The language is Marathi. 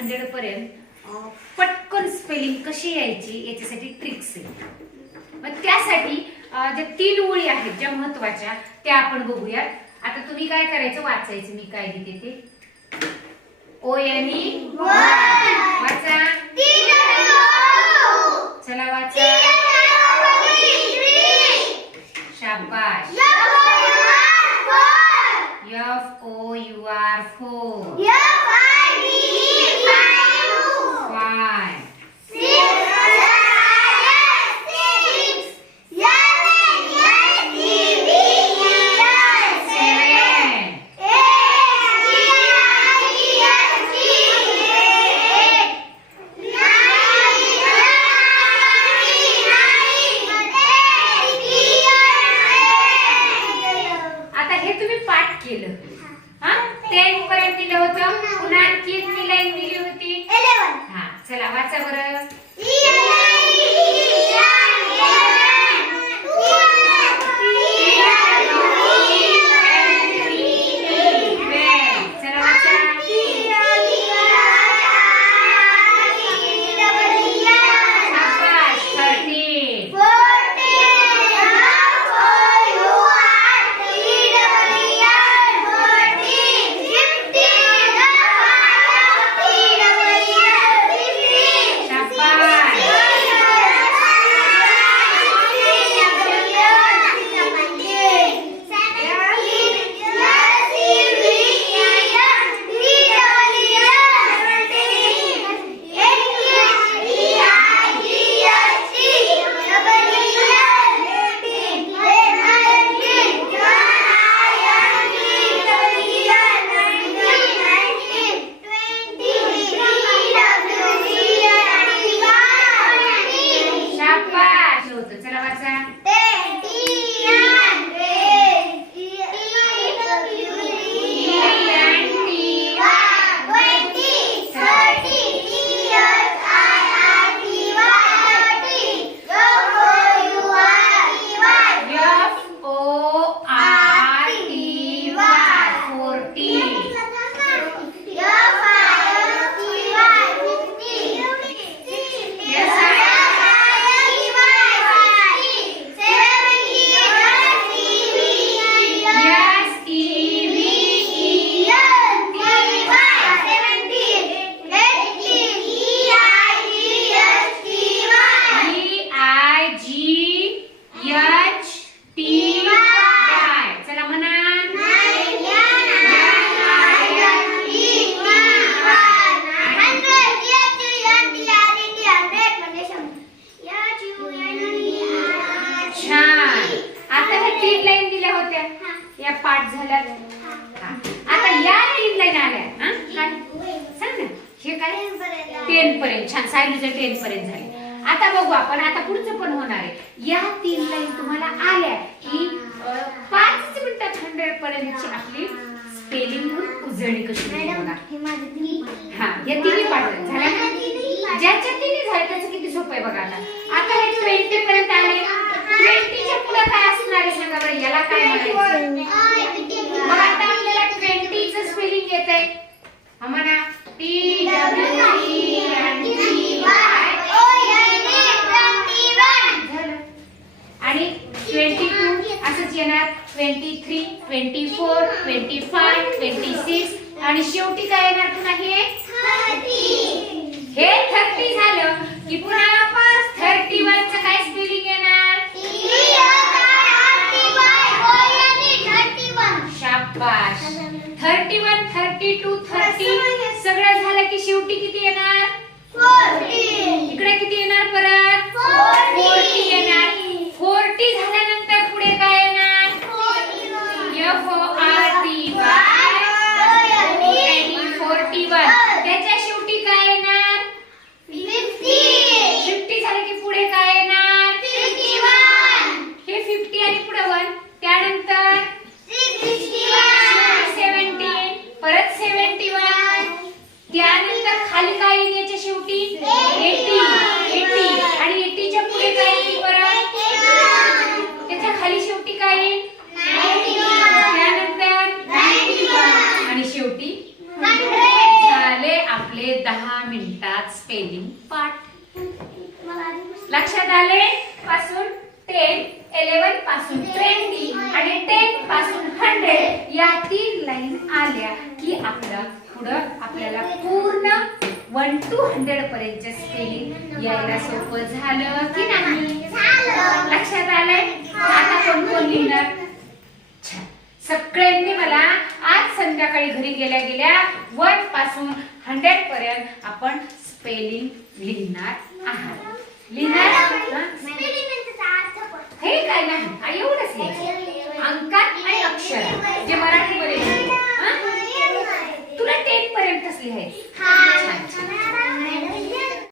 हंड्रेड पर्यंत पटकन स्पेलिंग कशी यायची याच्यासाठी ट्रिक्स आहे मग त्यासाठी ज्या तीन ओळी आहेत ज्या महत्त्वाच्या त्या आपण बघूयात. आता तुम्ही काय करायचं वाचायचं मी काय देते ते. ओ यानी वाचा. चला वाचा शाबाश F O U R four five seven आता हे तुम्ही पाठ केलं हा टेन पर्यंत दिलं होतं मी लाईन दिली होती. हा चला वाचा बरं. छान. आता ह्या तीन लाईन दिल्या होत्या. या पाठ झाल्या. हा. आता या तीन लाईन आल्या. हा? काय? सांग ना. हे काय? टेन पर्यंत छान. सायलीचं टेन पर्यंत झाले. आता बघू आपण. आता पुढचं पण होणार आहे. या तीन लाईन तुम्हाला आल्या. की पाच मिनिटात हंड्रेड पर्यंतची आपली स्पेलिंग उजळणी कशी बघा. हा या तिन्ही पाठ झाल्या? ज्याच्या तिन्ही झाल्या त्याचं किती सोपं आहे बघा आता. आता हे ट्वेंटी पर्यंत आले. ट्वेंटीच्या पुढे काय असणार आहे सांगा बरं याला काय म्हणायचं? मग आता आपल्याला ट्वेंटीचं स्पेलिंग येत आहे म्हणा T W E N T Y आणि ट्वेंटी टू असंच येणार. Twenty three twenty four twenty five twenty six आणि शेवटी काय येणार पुन्हा हे? हे थर्टी झालं. की पुन्हा शेवटी किती येणार? इकडे किती येणार परत? फोर्टी. येणार. फोर्टी झाल्यानंतर पुढे काय येणार? F R T Y forty one. त्याच्या शेवटी काय येणार? फिफ्टी. झाले की पुढे काय येणार? हे फिफ्टी आणि पुढे वन. त्यानंतर सेव्हन्टीन परत सेव्हन्टी वन. त्यानंतर खाली काय येईल याच्या शेवटी? एटी. एटी. आणि एटीच्या पुढे काय येईल परत त्याच्याखाली शेवटी काय येईल? त्यानंतर? आणि शेवटी? झाले आपले दहा मिनिटात स्पेलिंग पाठ लक्षात आले? पासून टेन इलेव्हनपासून ट्वेंटी आणि टेन पासून हंड्रेड या तीन लाईन आल्या की आपलं पुढं आपल्याला पूर्ण वन टू हंड्रेड पर्यंत स्पेलिंग यायला सोपं झालं की नाही? लक्षात आलंय? आता कोण कोण लिहिणार? सगळ्यांनी मला आज संध्याकाळी घरी गेल्या गेल्या वनपासून हंड्रेड पर्यंत आपण स्पेलिंग लिहिणार आहात. लिहिणार? हे? काय नाही? एवढंच लिहायचं. Gracias.